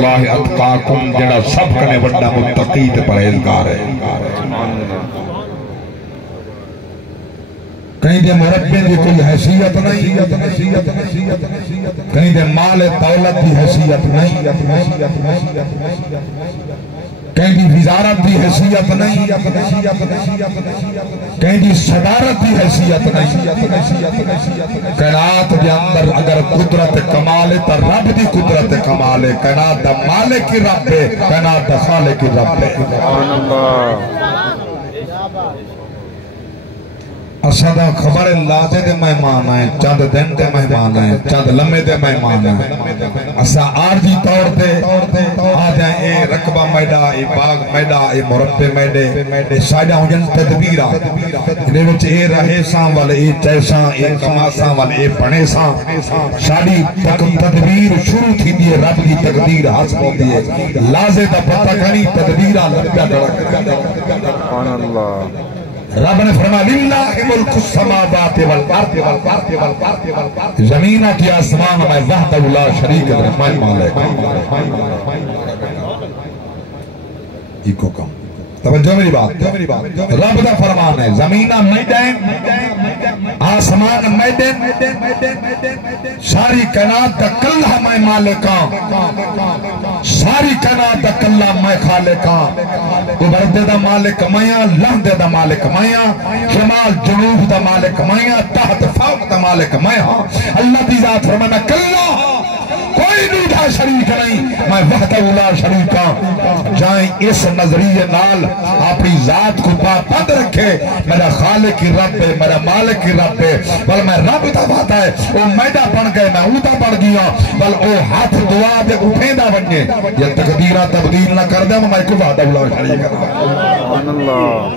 اللہ اتقاکم جڑا سب کنے وڈا متقی تے پرہیزگار ہے کہیں دے مربے دی کوئی حیثیت نہیں کہیں دے مال دولت دی حیثیت نہیں کہیں دی وزارت دی حیثیت نہیں کہیں دی صدارت دی حیثیت نہیں کائنات دے اندر اگر قدرت کمال ہے تو رب دی قدرت کمال ہے کائنات دا مالک کی رب ہے کائنات دا خالق کی رب ہے اسادہ خبر لازے دے مہمان آئے چند دن دے مہمان آئے چند لمحے دے مہمان آئے اسا عارضی طور دے آجائیں اے رقبہ میڈا اے باغ میڈا اے مربع میڈے اے سائیڈہ ہوں تدبیرہ انہیں وچ اے رہے ساں والے اے چیساں اے کماساں والے اے پڑھے ساں ساڑی تدبیر شروع تھی دیئے رب کی تقدیر حسب ہو دیئے لازے دا پتہ کنی تدبیرہ لگیا ڈڑک رب نے فرمایا للہ ملک السماوات والارض زمین کی آسمان میں وحدہ لا شریک الرحمن مالک ایک حکم توجہ میری بات رب دا فرمان ہے زمینہ میدین آسمان میدین ساری کائنات دا کلہ میں مالکاں ساری کائنات دا کلہ میں خالقاں ابردے دا مالک میاں لہدے دا مالک میاں شمال جنوب دا مالک میاں تحت فوق دا مالک میاں اللہ دی ذات فرمانا کلہ کوئی دوجہ شریک نہیں میں وحدہ لا شریکاں جائیں اس نظریے نال اپنی ذات کو پابند رکھے میرا خالق کی رب ہے میرا مالک کی رب ہے بل میں رب دا بات ہے وہ میدہ بن گئے میں اوٹا بن گیا بل وہ ہاتھ دعا دے اٹھیندہ بن گئے یہ تقدیرہ تبدیل نہ کر دے میں کو وحدہ لا شریک سبحان اللہ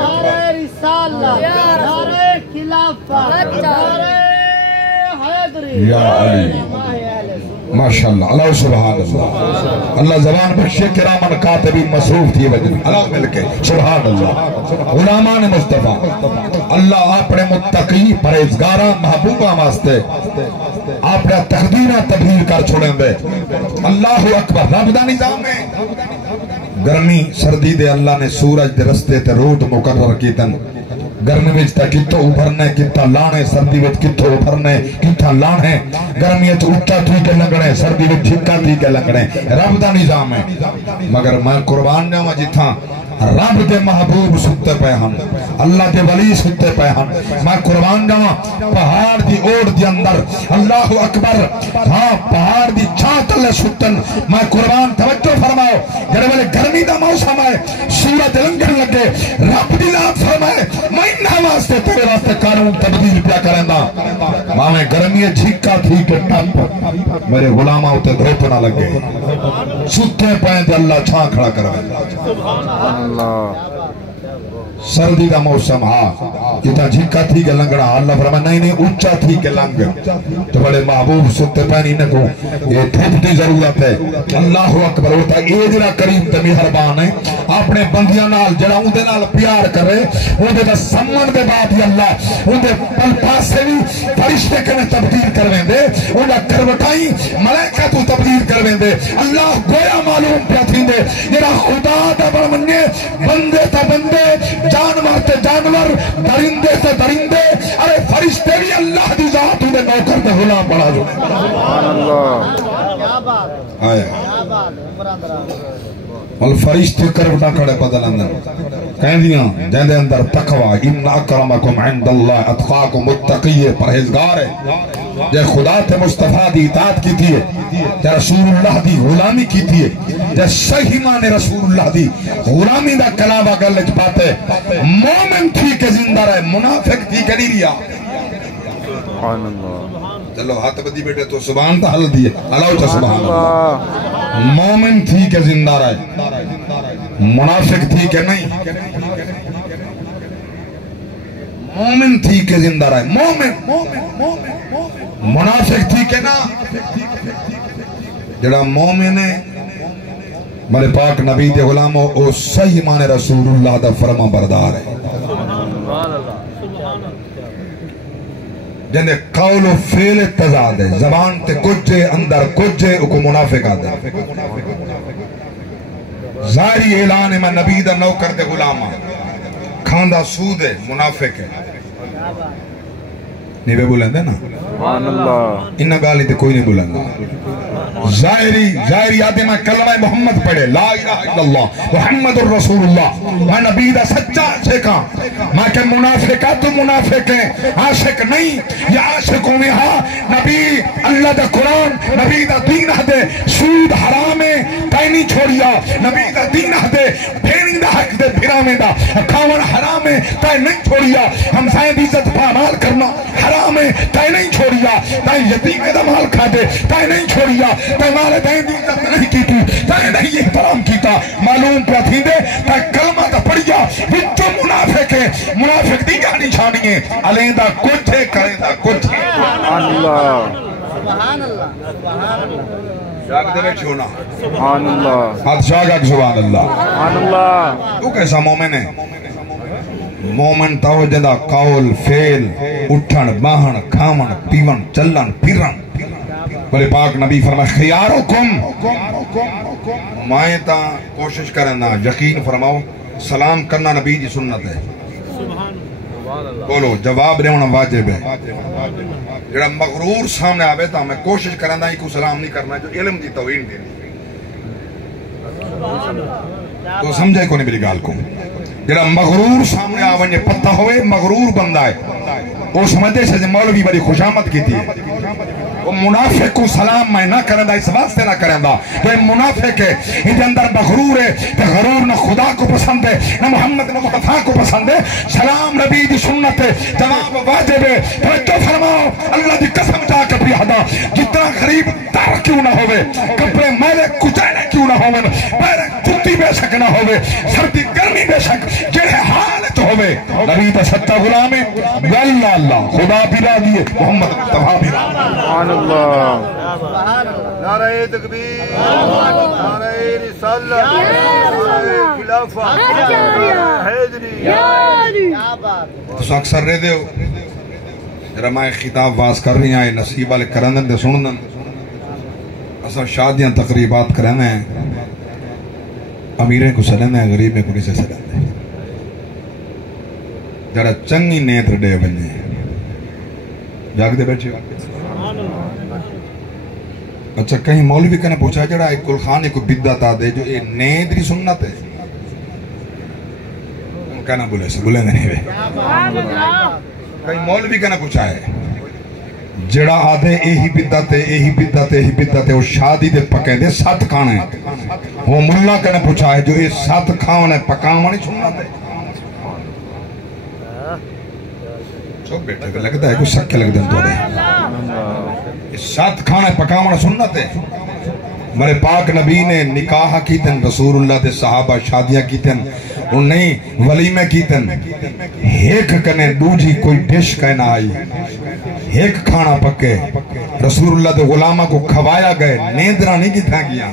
نعرہ رسالہ نعرہ خلافت نعرہ حیدری یا علی ماشاءاللہ اللہ سبحان اللہ اللہ زبان بخشے کرامن کاتبی مصروف تھی وجن اللہ مل کے سبحان اللہ غلامان مصطفیٰ اللہ اپنے متقی پرہیزگارہ محبوبہ واسطے اپنا تقدیرہ تبدیل کر چھوڑیں دے اللہ اکبر رب دا نظام ہے گرمی سردی دے اللہ نے سورج دے رستے تے روٹ مقرر کی تن گرمی وچتا کتو ابھرنے کتا لانے سردی وچ کتو ابھرنے کتا لانے گرمی وچ اٹھا تھی کے لگنے سردی وچ جھکا تھی کے لگنے رب دا نظام ہے مگر میں قربان جاؤں جتھاں رب دے محبوب ستے پہ ہم اللہ دے ولی ستے پہ ہم میں قربان جاؤں پہاڑ دی اوڑ دی اندر اللہ اکبر ہاں پہاڑ دی چھانتلے ستن میں قربان توجہ فرماؤ جڑے والے گرمی دا موسم ہے سورج لنگن لگے رب دی ذات فرمائے میں انہا واسطے تیرے واسطے قانون تبدیل پیا کریں دا میں گرمی جھکا تھی کہ ٹپ میرے غلامہ ہوتے دھوپ نہ لگے ستے پہ دے اللہ چھان کھڑا کروائے سردی دا موسم ہاں جتا جھکا تھی کہ لنگڑا اللہ فرمائے نہیں اچھا تھی کہ لنگ تو بڑے محبوب ستے پہنی نکو یہ دھوپ دی ضرورت ہے اللہ اکبر ہوتا ہے یہ جرا کریم تے مہربان ہے اپنے بندیاں نال جڑا ان دے نال پیار کرے ان دے سمن دے بعد ہی اللہ ان دے پل پاسے بھی فرشتے کنے تبدیل کرویں دے ان دے کروٹائی ملائکہ تو تبدیل کرویں دے اللہ گویا معلوم پیا تھی دے جرا خدا دا برمنے بندے تا بندے جانور تے جانور درندے تے درندے ارے فرشتے بھی اللہ دی ذات انہیں نوکر تے غلام بڑھا جو سبحان اللہ کیا بات آئے والفرشتے کربنا کھڑے بدل اندر کہیں دیاں جہاں دے اندر تقوی ان اکرمکم عند اللہ اتقاکم متقی پرہیزگار ہے جے خدا تے مصطفیٰ دی اطاعت کی تھی جے رسول اللہ دی غلامی کی تھی جے صحیح معنی رسول اللہ دی غلامی دا کلام اگر لچ پاتے مومن تھی کہ زندہ رہے منافق تھی کہ نہیں ریا سبحان اللہ چلو ہاتھ بدی بیٹے تو سبحان تا حل دیئے اللہ چا سبحان اللہ مومن تھی کہ زندہ رہے منافق تھی کہ نہیں مومن تھی کہ زندہ رہے مومن منافق تھی کہ نا جڑا مومن ہے میرے پاک نبی دے غلاموں او صحیح معنی رسول اللہ دا فرما بردار ہے جندے قول و فعل تضاد ہے، زبان تے کچھ ہے اندر کچھ ہے، اکو منافق آدھے ظاہری اعلان ہے میں نبی دا نوکر تے غلامہ، کھاندہ سود ہے منافق ہے، نہیں بے بولیں دے نا سبحان اللہ انہا گالی تے کوئی نہیں بولیں گا ظاہری آدھے میں کلمہ محمد پڑھے لا الہ الا اللہ محمد الرسول اللہ میں نبی دا سچا عاشقاں میں کہ منافقہ تو منافق ہیں عاشق نہیں یہ عاشقوں میں ہاں نبی اللہ دا قرآن نبی دا دین دے سود حرام ہے تائیں نہیں چھوڑیا نبی دا دین دے بھیڑی دا حق دے بھیرامے دا کھاون حرام ہے تائیں نہیں چھوڑیا ہمسائیں دی عزت پامال کرنا حرام ہے تائیں نہیں چھوڑیا تائیں یتیم دا مال کھا دے تائیں نہیں چھوڑیا تائیں والدین دی عزت نہیں کی تھی تائیں نہیں احترام کیتا معلوم پہ تھی دے تائیں کلمہ دا پڑھیا وچو منافق ہے منافق دی جانی چھانی ہے علیں دا کچھ ہے کریں دا کچھ ہے سبحان اللہ سبحان اللہ سبحان اللہ شاک دے بیٹھ ہونا سبحان اللہ ہاتھ شاک سبحان اللہ سبحان اللہ تو کیسا مومن ہے مومن تاو جدا قول فعل اٹھن باہن کھامن پیون چلن پھرن بلے پاک نبی فرمائے خیارکم مائیں تا کوشش کرنا یقین فرماؤ سلام کرنا نبی جی سنت ہے بولو جواب دیونا واجب ہے جڑا مغرور سامنے آوے تا میں کوشش کرنا ہی کو سلام نہیں کرنا جو علم دی توہین دینی تو سمجھے کو نہیں میری گال کو جڑا مغرور سامنے آوے پتہ ہوئے مغرور بندہ ہے وہ سمجھے سے مولوی بڑی خوشامت کی تھی وہ منافق کو سلام میں نہ کرندہ اس واسطے نہ کرندہ تو یہ منافق ہے ان کے اندر مغرور ہے کہ غرور نہ خدا کو پسند ہے نہ محمد نہ مصطفیٰ کو پسند ہے سلام نبی دی سنت ہے جواب واجب ہے توجہ فرماؤ اللہ دی قسم جا کے پیادا جتنا غریب تار کیوں نہ ہوئے کپڑے میلے کچھائنے کیوں نہ ہوئے پیرے کتی بے شک نہ ہوئے سردی گرمی بے شک جنہیں حالت ہوئے نبی دا سچا غلام ہے واللہ اللہ خدا بلا دیئے محمد مصطفیٰ بلا سبحان اللہ نعرہ تکبیر نعرہ رسالت نعرہ خلافہ نعرہ حیدری تو اکثر رہ دے ہو جرہ میں خطاب واز کر رہی ہیں نصیب والے کرندن دے سنندن اصلا شادیاں تقریبات کرنے ہیں امیریں کو سلندے ہیں غریب میں کو نہیں سے سلندے جرہ چنگی نیتر دے بننے جاگ دے بیٹھے اچھا کہیں مولوی کہنے پوچھا جڑا ایک کل خانے کو بدعت آدھے جو یہ نیدری سنت ہے ان کہنا بولے سے بولے نہیں بے کہیں مولوی کہنے پوچھا ہے جڑا آدھے ایہی بدعت ہے ایہی بدعت ہے ایہی بدعت ہے وہ شادی دے پکیں دے سات کھانے وہ ملہ کہنے پوچھا ہے جو یہ سات کھانے پکاوانی سنت ہے سو بیٹھے کہ لگتا ہے کچھ سکے لگ دیں تو رہے سات کھانے پکاونا سنت ہے میرے پاک نبی نے نکاح کی تن رسول اللہ دے صحابہ شادیاں کی تن ان نہیں ولیمہ کی تن ایک کنے دوجی کوئی ڈش کہنا آئی ایک کھانا پکے رسول اللہ دے غلامہ کو کھوایا گئے نیندرہ نہیں کی تھا گیا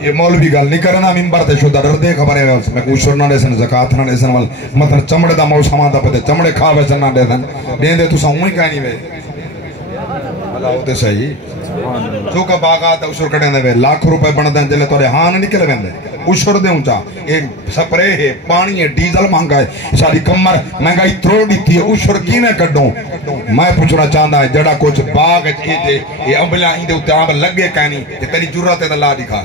یہ مولوی گل نہیں کرنا ممبر تے شدہ ڈر دے خبریں میں کوشر نہ دے سن زکاة نہ دے سن مطلب چمڑے دا موسم آتا پتے چمڑے کھاوے سن نہ دے سن دین دے تو ساؤں ہی کہنی وے اللہ ہوتے صحیح چوکا باغات اشور کٹیں دے وے لاکھ روپے بن دیں جلے توڑے ہاں نکلے وین دے اشور دے اونچا ایک سپرے ہے پانی ہے ڈیزل مانگا ہے ساری کمر مہنگائی تروڑی تھی اشور کینے کٹوں میں پوچھنا چاہتا ہے جڑا کچھ باغ یہ امبلا ہی دے اتنے آب لگے کہنی کہ تیری جرات ہے اللہ دکھا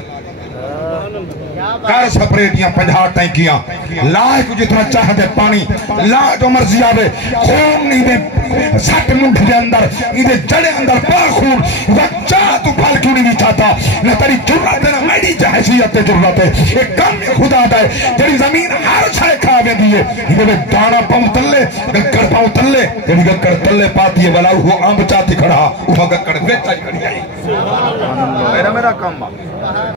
کار سپرے دیاں 50 ٹینکیاں لائے کو جتنا چاہ دے پانی لا جو مرضی آوے خون نہیں دے سٹ منڈ دے اندر یہ جڑے اندر پا خون وچا تو پھل کیوں نہیں چاہتا نہ تیری جرات ہے نہ میری جہسیت جرات ہے ایک کم خدا دا ہے جڑی زمین ہر چھائے کھاوے دیئے یہ بے دانا پاؤں تلے گکر پاؤں تلے جڑی گکر تلے پاتی ہے ولا وہ آمب چاہتی کھڑا وہ گکر ویچا ہی کھڑی آئی میرا کام